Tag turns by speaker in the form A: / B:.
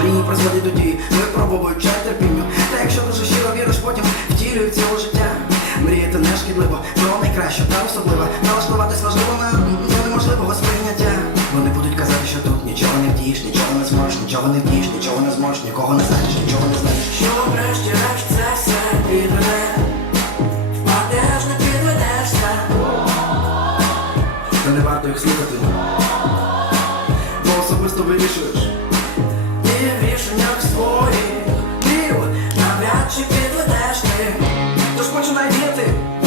A: потрібні призводять до дії Випробовують чай терпінню. Та якщо дуже щиро віриш, потім втілюють ціле життя. Мріяти не шкідливо, про найкраще, та особливо Налаштуватись важливо на неможливого сприйняття. Вони будуть казати, що тут нічого не вдієш, нічого не зможеш, нічого не вдієш, нічого не зможеш, нікого не знаєш, нічого не знаєш. Що врешті-решт це все підведе? Впадеш, не підведешся. Та не варто їх слухати. Бо особисто вирішуєш. tonight, hit.